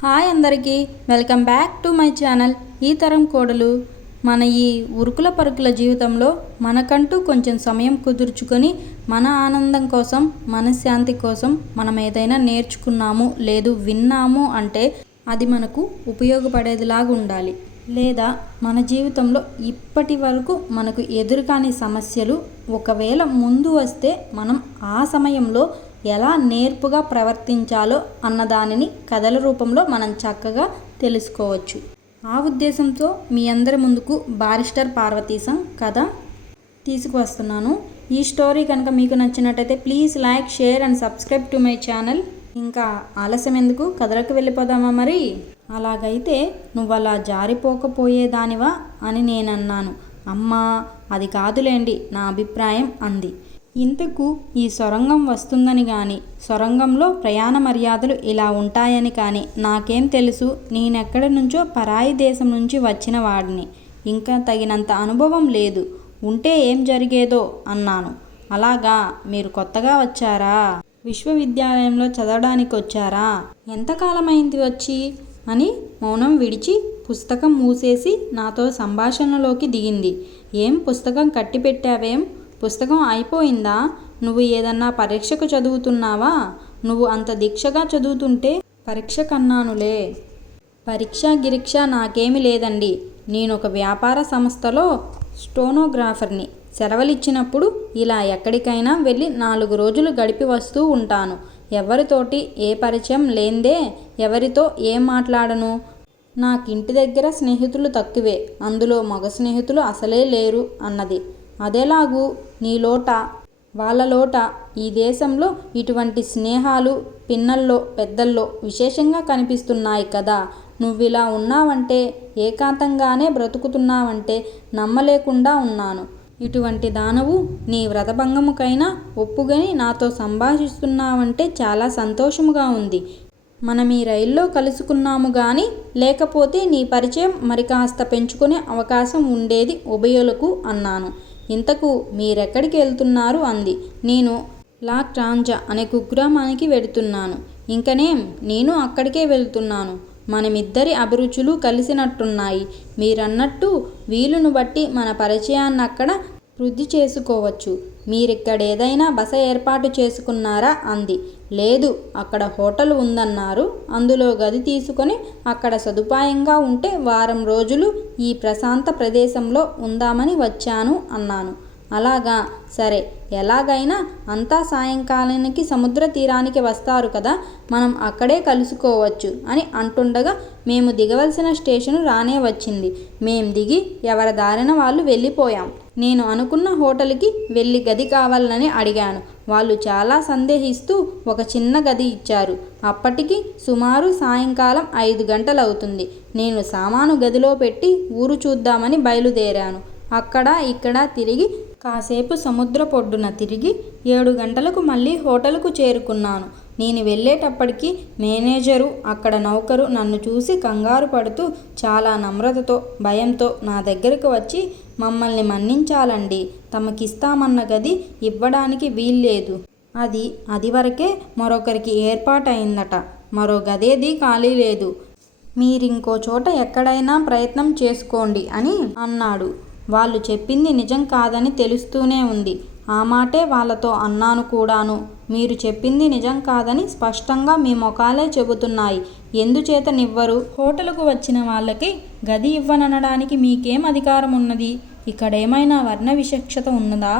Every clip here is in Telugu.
హాయ్ అందరికీ welcome back to my channel. ఈ తరం కోడలు మన ఈ ఉరుకుల పరుకుల జీవితంలో మనకంటూ కొంచెం సమయం కుదుర్చుకొని మన ఆనందం కోసం, మనశ్శాంతి కోసం మనం ఏదైనా నేర్చుకున్నాము లేదు విన్నాము అంటే అది మనకు ఉపయోగపడేదిలాగా ఉండాలి. లేదా మన జీవితంలో ఇప్పటి వరకు మనకు ఎదురుకాని సమస్యలు ఒకవేళ ముందు వస్తే మనం ఆ సమయంలో ఎలా నేర్పుగా ప్రవర్తించాలో అన్నదానిని కథల రూపంలో మనం చక్కగా తెలుసుకోవచ్చు. ఆ ఉద్దేశంతో మీ అందరి ముందుకు బారిస్టర్ పార్వతీశం కథ తీసుకువస్తున్నాను. ఈ స్టోరీ కనుక మీకు నచ్చినట్టయితే please like, share and subscribe to my channel. ఇంకా ఆలస్యం ఎందుకు, కథలకు వెళ్ళిపోదామా? మరి అలాగైతే నువ్వు అలా జారిపోకపోయేదానివా అని నేనన్నాను. అమ్మా అది కాదులేండి నా అభిప్రాయం అంది. ఇంతకు ఈ సొరంగం వస్తుందని కానీ, సొరంగంలో ప్రయాణ మర్యాదలు ఇలా ఉంటాయని కానీ నాకేం తెలుసు. నేనెక్కడి నుంచో పరాయి దేశం నుంచి వచ్చిన వాడిని. ఇంకా తగినంత అనుభవం లేదు. ఉంటే ఏం జరిగేదో అన్నాను. అలాగా, మీరు కొత్తగా వచ్చారా? విశ్వవిద్యాలయంలో చదవడానికి వచ్చారా? ఎంతకాలమైంది వచ్చి అని మౌనం విడిచి పుస్తకం మూసేసి నాతో సంభాషణలోకి దిగింది. ఏం పుస్తకం కట్టిపెట్టావేం? పుస్తకం అయిపోయిందా? నువ్వు ఏదన్నా పరీక్షకు చదువుతున్నావా? నువ్వు అంత దీక్షగా చదువుతుంటే పరీక్ష కన్నానులే. పరీక్ష గిరీక్ష నాకేమీ లేదండి. నేను ఒక వ్యాపార సంస్థలో స్టోనోగ్రాఫర్ని. సెలవులిచ్చినప్పుడు ఇలా ఎక్కడికైనా వెళ్ళి 4 రోజులు గడిపి వస్తూ ఉంటాను. ఎవరితోటి ఏ పరిచయం లేందే ఎవరితో ఏం మాట్లాడను. నాకింటి దగ్గర స్నేహితులు తక్కువే, అందులో మగ స్నేహితులు అసలే లేరు అన్నది. అదేలాగు నీలోట వాళ్ళలోట ఈ దేశంలో ఇటువంటి స్నేహాలు పిన్నల్లో పెద్దల్లో విశేషంగా కనిపిస్తున్నాయి కదా. నువ్విలా ఉన్నావంటే, ఏకాంతంగానే బ్రతుకుతున్నావంటే నమ్మలేకుండా ఉన్నాను. ఇటువంటి దానవు నీ వ్రతభంగముకైనా ఒప్పుగని నాతో సంభాషిస్తున్నావంటే చాలా సంతోషముగా ఉంది. మనం ఈ రైల్లో కలుసుకున్నాము గాని లేకపోతే నీ పరిచయం మరి కాస్త పెంచుకునే అవకాశం ఉండేది ఉభయులకు అన్నాను. ఇంతకు మీరెక్కడికి వెళ్తున్నారు అంది. నేను లా ట్రాంజా అనే కుగ్రామానికి వెడుతున్నాను. ఇంకనేం, నేను అక్కడికే వెళ్తున్నాను. మనమిద్దరి అభిరుచులు కలిసినట్టున్నాయి. మీరన్నట్టు వీలును బట్టి మన పరిచయాన్ని అక్కడ వృద్ధి చేసుకోవచ్చు. మీరిక్కడేదైనా బస ఏర్పాటు చేసుకున్నారా అంది. లేదు, అక్కడ హోటల్ ఉందన్నారు. అందులో గది తీసుకొని అక్కడ సదుపాయంగా ఉంటే వారం రోజులు ఈ ప్రశాంత ప్రదేశంలో ఉందామని వచ్చాను అన్నాను. అలాగా, సరే, ఎలాగైనా అంతా సాయంకాలానికి సముద్ర తీరానికి వస్తారు కదా, మనం అక్కడే కలుసుకోవచ్చు అని అంటుండగా మేము దిగవలసిన స్టేషను రానే వచ్చింది. మేం దిగి ఎవరి దారిన వాళ్ళు వెళ్ళిపోయాం. నేను అనుకున్న హోటల్కి వెళ్ళి గది కావాలని అడిగాను. వాళ్ళు చాలా సందేహిస్తూ ఒక చిన్న గది ఇచ్చారు. అప్పటికి సుమారు సాయంకాలం 5 గంటలవుతుంది. నేను సామాను గదిలో పెట్టి ఊరు చూద్దామని బయలుదేరాను. అక్కడ ఇక్కడ తిరిగి కాసేపు సముద్ర పొడ్డున తిరిగి 7 గంటలకు మళ్ళీ హోటల్కు చేరుకున్నాను. నేను వెళ్ళేటప్పటికి మేనేజరు, అక్కడ నౌకరు నన్ను చూసి కంగారు పడుతూ చాలా నమ్రతతో భయంతో నా దగ్గరకు వచ్చి, మమ్మల్ని మన్నించాలండి, తమకిస్తామన్న గది ఇవ్వడానికి వీల్లేదు. అది వరకే మరొకరికి ఏర్పాటయిందట. మరో గదేది ఖాళీ లేదు. మీరింకో చోట ఎక్కడైనా ప్రయత్నం చేసుకోండి అని అన్నాడు. వాళ్ళు చెప్పింది నిజం కాదని తెలుస్తూనే ఉంది. ఆ మాటే వాళ్ళతో అన్నాను కూడాను. మీరు చెప్పింది నిజం కాదని స్పష్టంగా మీ ముఖాలే చెబుతున్నాయి. ఎందుచేతనివ్వరు? హోటలుకు వచ్చిన వాళ్ళకి గది ఇవ్వననడానికి మీకేం అధికారం ఉన్నది? ఇక్కడేమైనా వర్ణ విచక్షత ఉన్నదా?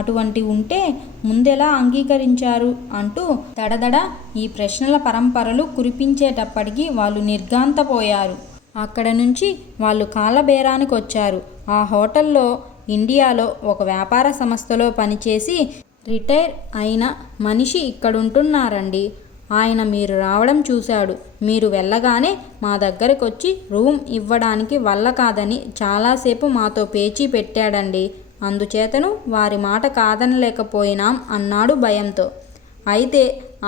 అటువంటి ఉంటే ముందెలా అంగీకరించారు అంటూ దడదడ ఈ ప్రశ్నల పరంపరలు కురిపించేటప్పటికి వాళ్ళు నిర్ఘాంతపోయారు. అక్కడ నుంచి వాళ్ళు కాళ్ళబేరానికి వచ్చారు. ఆ హోటల్లో ఇండియాలో ఒక వ్యాపార సంస్థలో పనిచేసి రిటైర్ అయిన మనిషి ఇక్కడుంటున్నారండి. ఆయన మీరు రావడం చూశాడు. మీరు వెళ్ళగానే మా దగ్గరకొచ్చి రూమ్ ఇవ్వడానికి వల్ల కాదని చాలాసేపు మాతో పేచీ పెట్టాడండి. అందుచేతను వారి మాట కాదనలేకపోయినాం అన్నాడు భయంతో. అయితే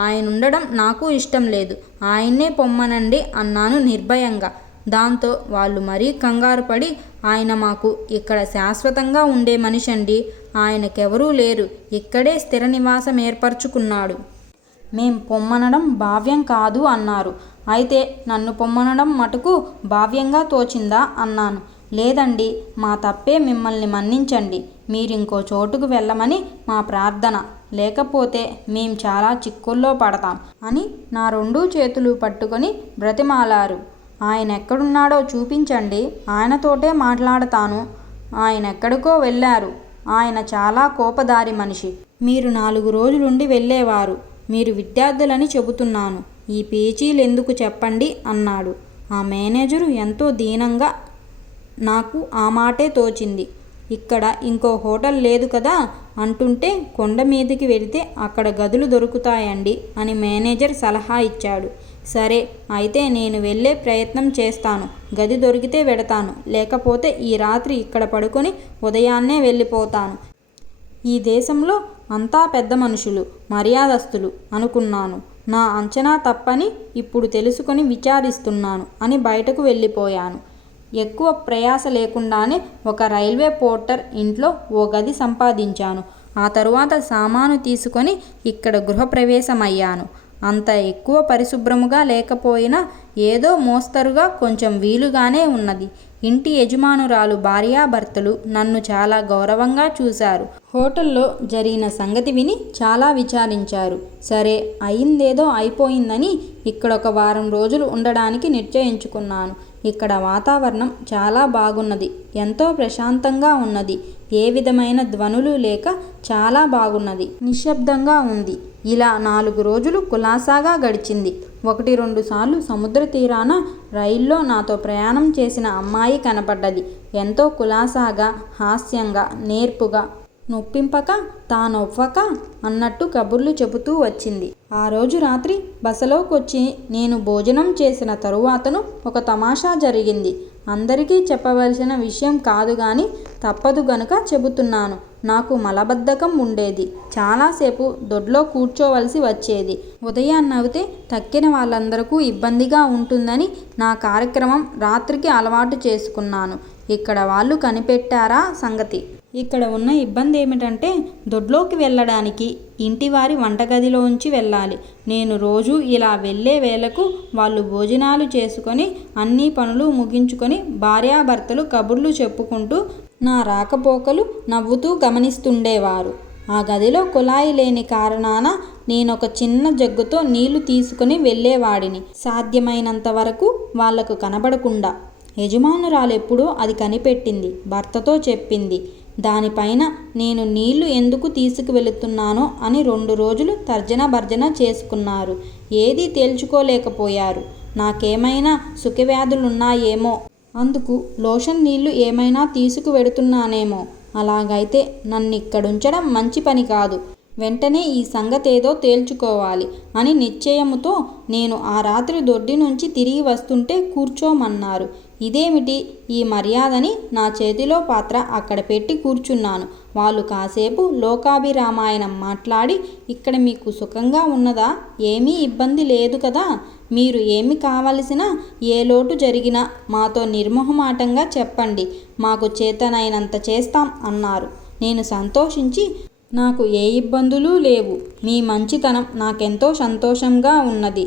ఆయనుండడం నాకు ఇష్టం లేదు. ఆయన్నే పొమ్మనండి అన్నాను నిర్భయంగా. దాంతో వాళ్ళు మరీ కంగారు పడి, ఆయన మాకు ఇక్కడ శాశ్వతంగా ఉండే మనిషండి. ఆయనకెవరూ లేరు. ఇక్కడే స్థిర నివాసం ఏర్పరచుకున్నాడు. మేం పొమ్మనడం భావ్యం కాదు అన్నారు. అయితే నన్ను పొమ్మనడం మటుకు భావ్యంగా తోచిందా అన్నాను. లేదండి, మా తప్పే, మిమ్మల్ని మన్నించండి. మీరింకో చోటుకు వెళ్ళమని మా ప్రార్థన. లేకపోతే మేం చాలా చిక్కుల్లో పడతాం అని నా 2 చేతులు పట్టుకొని బ్రతిమాలారు. ఆయనెక్కడున్నాడో చూపించండి, ఆయనతోటే మాట్లాడతాను. ఆయనెక్కడికో వెళ్ళారు. ఆయన చాలా కోపదారి మనిషి. మీరు 4 రోజులుండి వెళ్ళేవారు. మీరు విద్యార్థులని చెబుతున్నాను. ఈ పేచీలెందుకు చెప్పండి అన్నాడు. ఆ మేనేజరు ఎంతో దీనంగా. నాకు ఆ మాటే తోచింది. ఇక్కడ ఇంకో హోటల్ లేదు కదా అంటుంటే, కొండ మీదికి వెళితే అక్కడ గదులు దొరుకుతాయండి అని మేనేజర్ సలహా ఇచ్చాడు. సరే, అయితే నేను వెళ్ళే ప్రయత్నం చేస్తాను. గది దొరికితే వెడతాను, లేకపోతే ఈ రాత్రి ఇక్కడ పడుకొని ఉదయాన్నే వెళ్ళిపోతాను. ఈ దేశంలో అంతా పెద్ద మనుషులు, మర్యాదస్తులు అనుకున్నాను. నా అంచనా తప్పని ఇప్పుడు తెలుసుకొని విచారిస్తున్నాను అని బయటకు వెళ్ళిపోయాను. ఎక్కువ ప్రయాస లేకుండానే ఒక రైల్వే పోర్టర్ ఇంట్లో ఓ గది సంపాదించాను. ఆ తరువాత సామాను తీసుకొని ఇక్కడ గృహప్రవేశమయ్యాను. అంత ఎక్కువ పరిశుభ్రముగా లేకపోయినా ఏదో మోస్తరుగా కొంచెం వీలుగానే ఉన్నది. ఇంటి యజమానురాలు భార్యాభర్తలు నన్ను చాలా గౌరవంగా చూశారు. హోటల్లో జరిగిన సంగతి విని చాలా విచారించారు. సరే, అయిందేదో అయిపోయిందని ఇక్కడొక వారం రోజులు ఉండడానికి నిశ్చయించుకున్నాను. ఇక్కడ వాతావరణం చాలా బాగున్నది. ఎంతో ప్రశాంతంగా ఉన్నది. ఏ విధమైన ధ్వనులు లేక చాలా బాగున్నది. నిశ్శబ్దంగా ఉంది. ఇలా 4 రోజులు కులాసాగా గడిచింది. 1-2 సార్లు సముద్ర తీరాన రైల్లో నాతో ప్రయాణం చేసిన అమ్మాయి కనపడ్డది. ఎంతో కులాసాగా, హాస్యంగా, నేర్పుగా, నొప్పింపక తానొవ్వక అన్నట్టు కబుర్లు చెబుతూ వచ్చింది. ఆ రోజు రాత్రి బసలోకొచ్చి నేను భోజనం చేసిన తరువాతను ఒక తమాషా జరిగింది. అందరికీ చెప్పవలసిన విషయం కాదు గాని తప్పదు గనుక చెబుతున్నాను. నాకు మలబద్ధకం ఉండేది. చాలాసేపు దొడ్లో కూర్చోవలసి వచ్చేది. ఉదయాన్నవితే తక్కిన వాళ్ళందరికీ ఇబ్బందిగా ఉంటుందని నా కార్యక్రమం రాత్రికి అలవాటు చేసుకున్నాను. ఇక్కడ వాళ్ళు కనిపెట్టారా సంగతి. ఇక్కడ ఉన్న ఇబ్బంది ఏమిటంటే, దొడ్లోకి వెళ్ళడానికి ఇంటివారి వంటగదిలోంచి వెళ్ళాలి. నేను రోజూ ఇలా వెళ్ళే వేళకు వాళ్ళు భోజనాలు చేసుకొని అన్ని పనులు ముగించుకొని భార్యాభర్తలు కబుర్లు చెప్పుకుంటూ నా రాకపోకలు నవ్వుతూ గమనిస్తుండేవారు. ఆ గదిలో కుళాయి లేని కారణాన నేనొక చిన్న జగ్గుతో నీళ్లు తీసుకుని వెళ్ళేవాడిని, సాధ్యమైనంత వరకు వాళ్లకు కనబడకుండా. యజమానురాలెప్పుడో అది కనిపెట్టింది. భర్తతో చెప్పింది. దానిపైన నేను నీళ్లు ఎందుకు తీసుకువెళుతున్నానో అని 2 రోజులు తర్జన భర్జన చేసుకున్నారు. ఏదీ తేల్చుకోలేకపోయారు. నాకేమైనా సుఖవ్యాధులున్నాయేమో, అందుకు లోషన్ నీళ్లు ఏమైనా తీసుకువెడుతున్నానేమో. అలాగైతే నన్నిక్కడుంచడం మంచి పని కాదు. వెంటనే ఈ సంగతేదో తేల్చుకోవాలి అని నిశ్చయముతో నేను ఆ రాత్రి దొడ్డి నుంచి తిరిగి వస్తుంటే కూర్చోమన్నారు. ఇదేమిటి ఈ మర్యాదని నా చేతిలో పాత్ర అక్కడ పెట్టి కూర్చున్నాను. వాళ్ళు కాసేపు లోకాభిరామాయణం మాట్లాడి, ఇక్కడ మీకు సుఖంగా ఉన్నదా, ఏమీ ఇబ్బంది లేదు కదా, మీరు ఏమి కావలసినా ఏ లోటు జరిగినా మాతో నిర్మోహమాటంగా చెప్పండి, మాకు చేతనైనంత చేస్తాం అన్నారు. నేను సంతోషించి, నాకు ఏ ఇబ్బందులు లేవు, మీ మంచితనం నాకెంతో సంతోషంగా ఉన్నది,